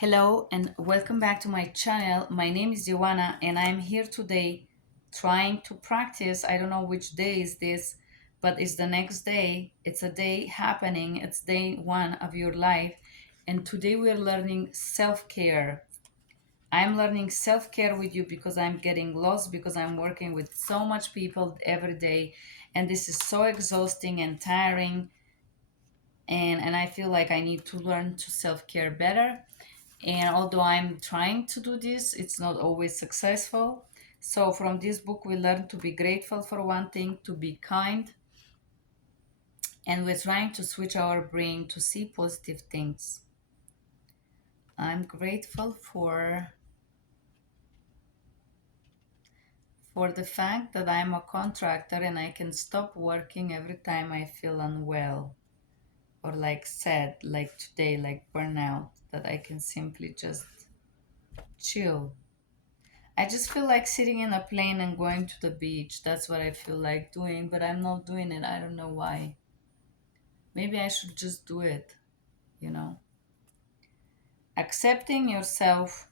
Hello and welcome back to my channel. My name is Joanna and I'm here today trying to practice. I don't know which day is this, but it's the next day. It's a day happening. It's day one of your life. And today we're learning self care. I'm learning self care with you because I'm getting lost because I'm working with so much people every day. And this is so exhausting and tiring. And I feel like I need to learn to self care better, and although I'm trying to do this, it's not always successful. So, from this book, we learn to be grateful for one thing, to be kind, and we're trying to switch our brain to see positive things. I'm grateful for the fact that I'm a contractor and I can stop working every time I feel unwell or like sad, like today, like burnout, that I can simply just chill. I just feel like sitting in a plane and going to the beach. That's what I feel like doing, but I'm not doing it. I don't know why. Maybe I should just do it, you know? Accepting yourself.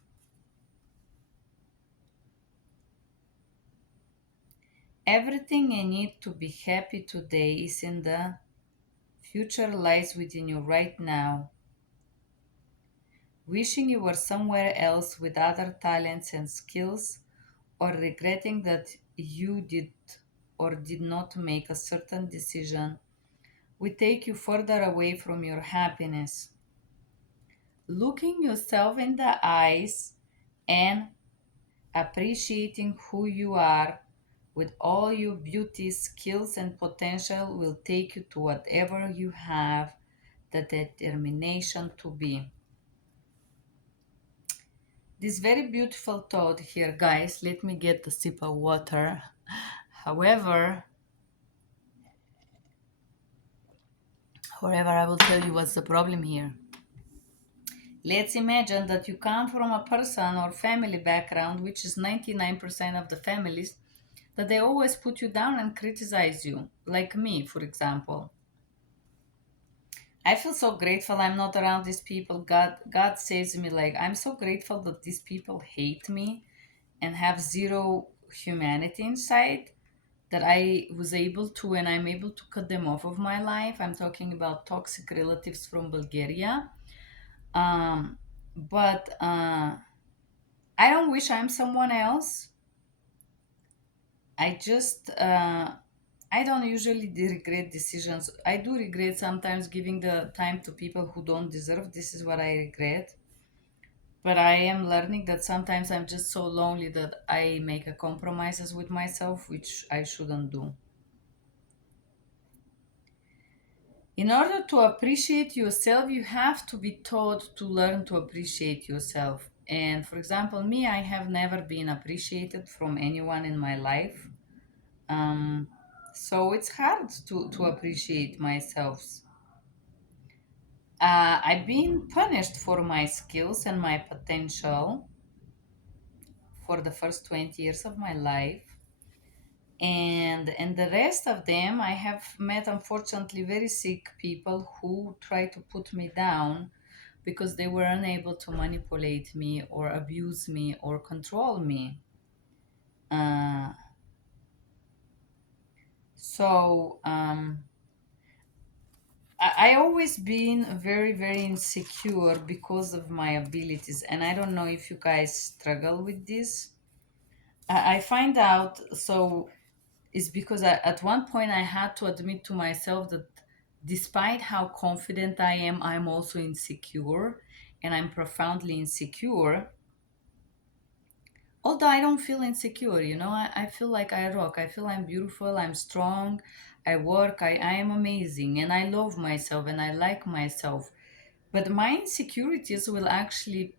Everything you need to be happy today is in the future lies within you right now. Wishing you were somewhere else with other talents and skills, or regretting that you did or did not make a certain decision will take you further away from your happiness. Looking yourself in the eyes and appreciating who you are with all your beauty, skills, and potential will take you to whatever you have the determination to be. This very beautiful thought here, guys. Let me get a sip of water. However, however, I will tell you what's the problem here. Let's imagine that you come from a person or family background, which is 99% of the families, that they always put you down and criticize you, like me, for example. I feel so grateful I'm not around these people. God says to me, like, I'm so grateful that these people hate me and have zero humanity inside, that I was able to, and I'm able to cut them off of my life. I'm talking about toxic relatives from Bulgaria. Um, but I don't wish I'm someone else. I just I don't usually regret decisions. I do regret sometimes giving the time to people who don't deserve. This is what I regret. But I am learning that sometimes I'm just so lonely that I make a compromises with myself, which I shouldn't do. In order to appreciate yourself, you have to be taught to learn to appreciate yourself. And for example, me, I have never been appreciated from anyone in my life. Um, so it's hard to appreciate myself. I've been punished for my skills and my potential for the first 20 years of my life. And the rest of them, I have met unfortunately very sick people who try to put me down because they were unable to manipulate me or abuse me or control me. Uh, so I always been very, very insecure because of my abilities, and I don't know if you guys struggle with this. I find out so it's because at one point I had to admit to myself that despite how confident I am, I'm also insecure, and I'm profoundly insecure. Although I don't feel insecure, I feel like I rock. I feel I'm beautiful, I'm strong, I work, I am amazing, and I love myself and I like myself. But my insecurities will actually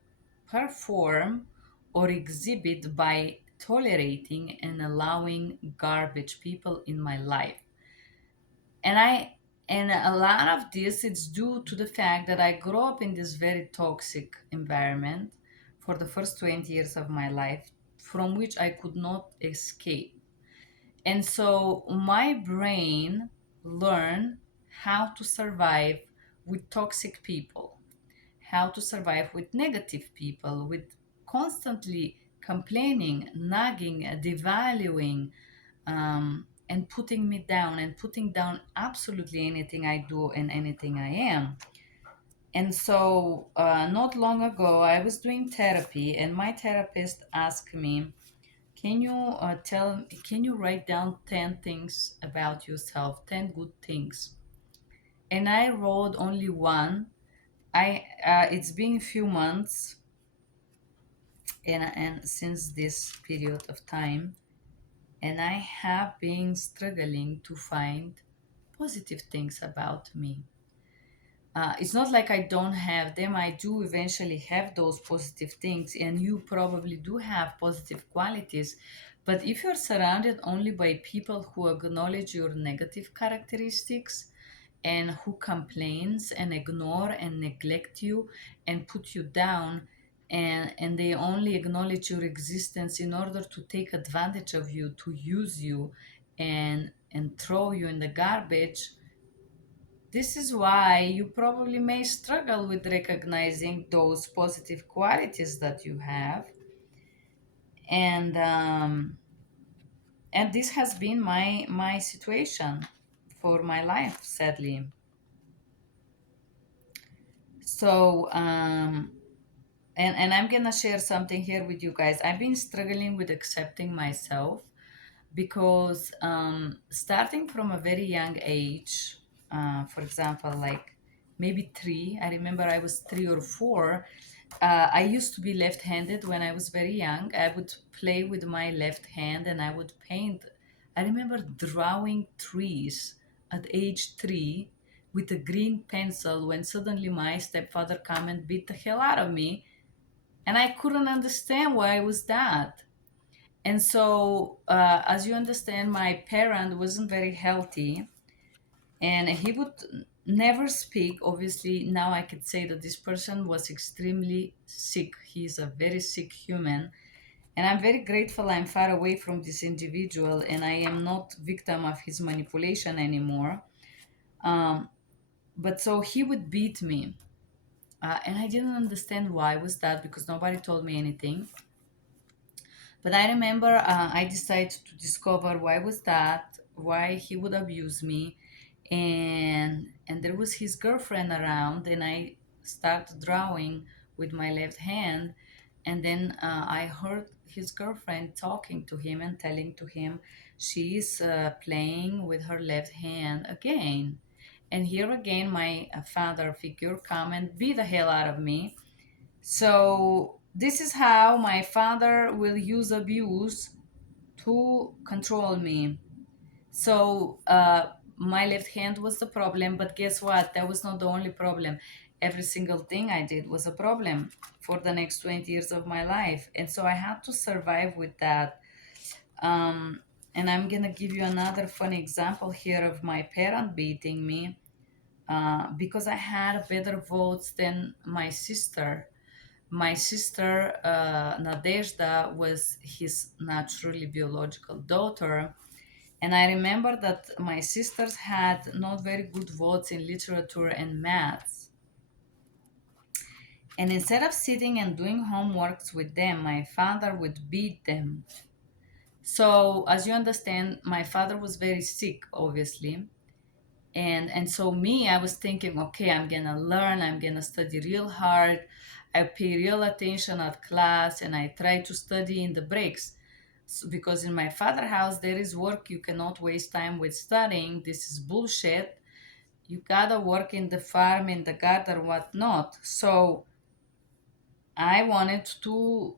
perform or exhibit by tolerating and allowing garbage people in my life. And I and a lot of this it's due to the fact that I grew up in this very toxic environment for the first 20 years of my life from which I could not escape. And so my brain learned how to survive with toxic people, how to survive with negative people, with constantly complaining, nagging, devaluing, and putting me down and putting down absolutely anything I do and anything I am. And so, not long ago, I was doing therapy, and my therapist asked me, can you write down 10 things about yourself, 10 good things? And I wrote only one. It's been a few months, and since this period of time, and I have been struggling to find positive things about me. It's not like I don't have them. I do eventually have those positive things, and you probably do have positive qualities. But if you're surrounded only by people who acknowledge your negative characteristics and who complains and ignore and neglect you and put you down, and they only acknowledge your existence in order to take advantage of you, to use you, and throw you in the garbage, this is why you probably may struggle with recognizing those positive qualities that you have. And and this has been my situation for my life, sadly. So and I'm gonna share something here with you guys. I've been struggling with accepting myself because starting from a very young age, for example, like maybe three, I remember I was 3 or 4. I used to be left handed when I was very young. I would play with my left hand and I would paint. I remember drawing trees at age 3 with a green pencil when suddenly my stepfather came and beat the hell out of me. And I couldn't understand why I was that. And so, as you understand, my parent wasn't very healthy and he would never speak. Obviously, now I could say that this person was extremely sick. He's a very sick human. And I'm very grateful I'm far away from this individual and I am not victim of his manipulation anymore. Um, but so he would beat me. And I didn't understand why was that because nobody told me anything. But I remember I decided to discover why was that, why he would abuse me, and there was his girlfriend around, and I started drawing with my left hand, and then I heard his girlfriend talking to him and telling to him she is playing with her left hand again. And here again, my father figure come and beat the hell out of me. So this is how my father will use abuse to control me. So my left hand was the problem, but guess what? That was not the only problem. Every single thing I did was a problem for the next 20 years of my life. And so I had to survive with that. Um, and I'm going to give you another funny example here of my parent beating me because I had better votes than my sister. My sister, Nadezhda, was his naturally biological daughter. And I remember that my sisters had not very good votes in literature and maths. And instead of sitting and doing homeworks with them, my father would beat them. So, as you understand, my father was very sick, obviously. And so me, I was thinking, okay, I'm gonna learn, I'm gonna study real hard. I pay real attention at class and I try to study in the breaks. Because in my father house there is work, you cannot waste time with studying. This is bullshit. You gotta work in the farm, in the garden, whatnot. So I wanted to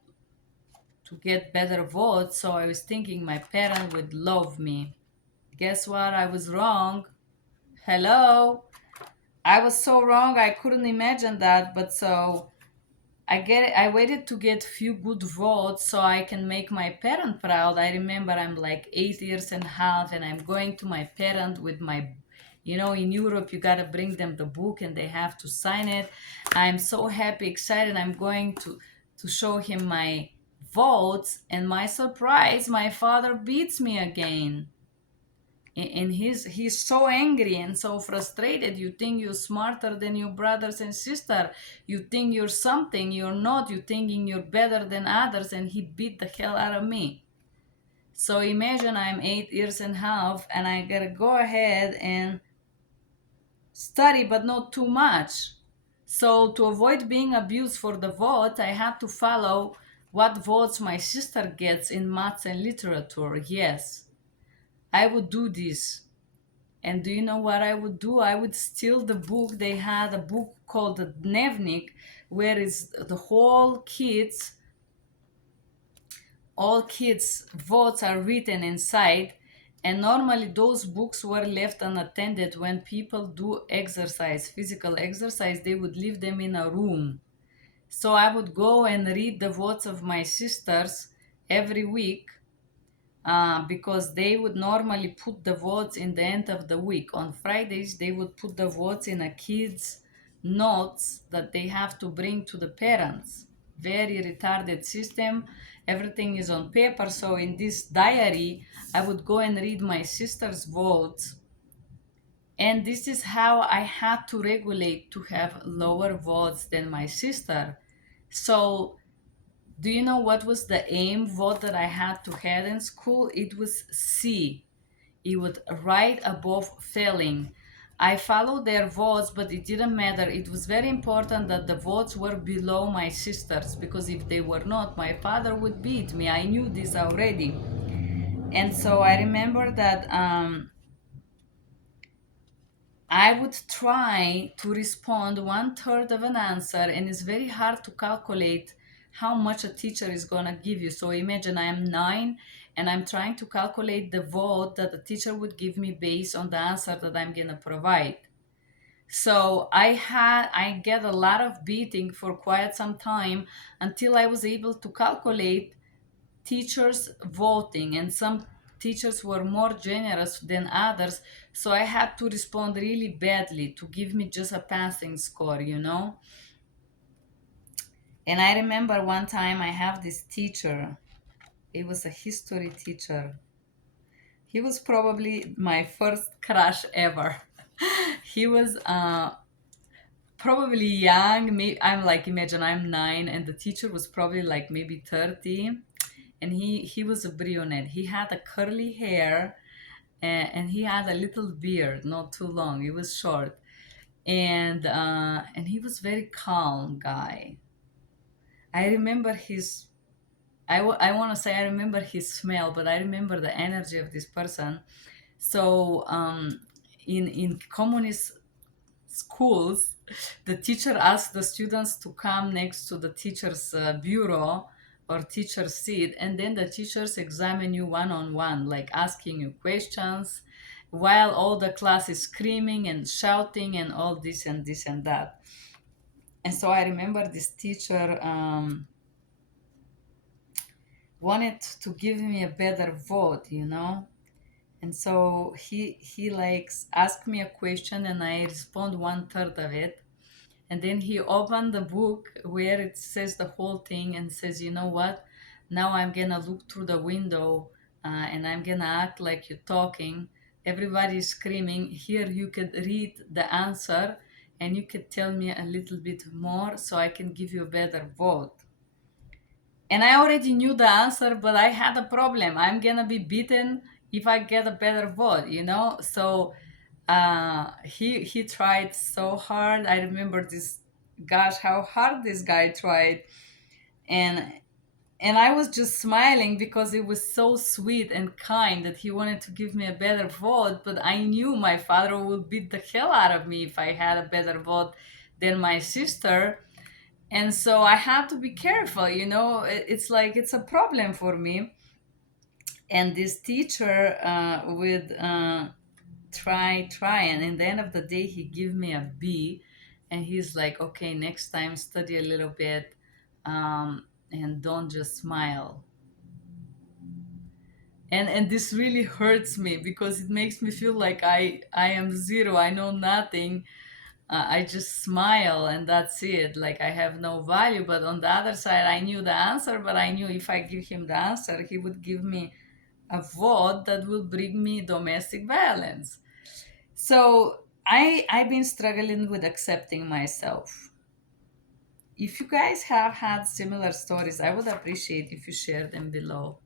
get better votes, so I was thinking my parent would love me. Guess what? I was wrong. Hello. I was so wrong. I couldn't imagine that. But so I waited to get few good votes so I can make my parent proud. I remember I'm like 8 years and a half, and I'm going to my parent with my, in Europe you gotta bring them the book and they have to sign it. I'm so happy, excited. I'm going to show him my votes, and my surprise, my father beats me again. And he's so angry and so frustrated. You think you're smarter than your brothers and sister, you think you're something you're not, you thinking you're better than others, and he beat the hell out of me. So imagine I'm 8 years and a half and I gotta go ahead and study, but not too much. So to avoid being abused for the vote, I had to follow what votes my sister gets in maths and literature. Yes, I would do this. And do you know what I would do? I would steal the book. They had a book called the Dnevnik, where is the whole kids, all kids' votes are written inside. And normally those books were left unattended when people do exercise, physical exercise, they would leave them in a room. So I would go and read the votes of my sisters every week, because they would normally put the votes in the end of the week. On Fridays, they would put the votes in a kid's notes that they have to bring to the parents. Very retarded system. Everything is on paper. So in this diary, I would go and read my sister's votes. And this is how I had to regulate to have lower votes than my sister. So do you know what was the aim vote that I had to have in school? It was C. It was right above failing. I followed their votes, but it didn't matter. It was very important that the votes were below my sisters, because if they were not, my father would beat me. I knew this already. And so I remember that I would try to respond one third of an answer, and it's very hard to calculate how much a teacher is going to give you. So imagine I am 9 and I'm trying to calculate the vote that the teacher would give me based on the answer that I'm going to provide. So I get a lot of beating for quite some time until I was able to calculate teachers voting, and some teachers were more generous than others, so I had to respond really badly to give me just a passing score. And I remember one time I have this teacher. It was a history teacher. He was probably my first crush ever. He was probably young. I'm like, imagine I'm 9 and the teacher was probably like maybe 30, and he was a brunette. He had a curly hair, and he had a little beard, not too long. It was short, and he was very calm guy. I remember his. I want to say I remember his smell, but I remember the energy of this person. So in communist schools, the teacher asked the students to come next to the teacher's bureau or teacher's seat, and then the teachers examine you one on one, like asking you questions, while all the class is screaming and shouting and all this and this and that. And so I remember this teacher wanted to give me a better vote. And so he likes asked me a question and I respond one third of it. And then he opened the book where it says the whole thing and says, you know what? Now I'm gonna look through the window, and I'm gonna act like you're talking. Everybody's screaming. Here you could read the answer and you could tell me a little bit more so I can give you a better vote. And I already knew the answer, but I had a problem. I'm gonna be beaten if I get a better vote. So he tried so hard. I remember this. Gosh, how hard this guy tried, and and I was just smiling because it was so sweet and kind that he wanted to give me a better vote. But I knew my father would beat the hell out of me if I had a better vote than my sister, and so I had to be careful. It's like it's a problem for me. And this teacher would try, and in the end of the day he give me a B, and he's like, okay, next time study a little bit, and don't just smile. And this really hurts me because it makes me feel like I am zero, I know nothing. I just smile and that's it, like I have no value. But on the other side, I knew the answer, but I knew if I give him the answer he would give me a vote that will bring me domestic violence. So I've been struggling with accepting myself. If you guys have had similar stories, I would appreciate if you share them below.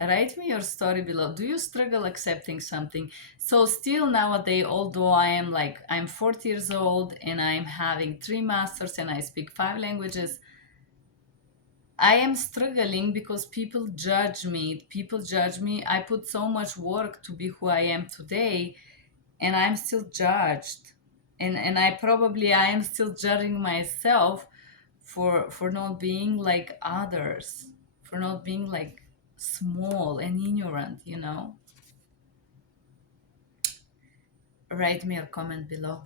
Write me your story below. Do you struggle accepting something? So still nowadays, although I'm 40 years old and I'm having three masters and I speak five languages, I am struggling because people judge me. People judge me. I put so much work to be who I am today, and I'm still judged. And I am still judging myself for not being like others, for not being like small and ignorant. Write me a comment below.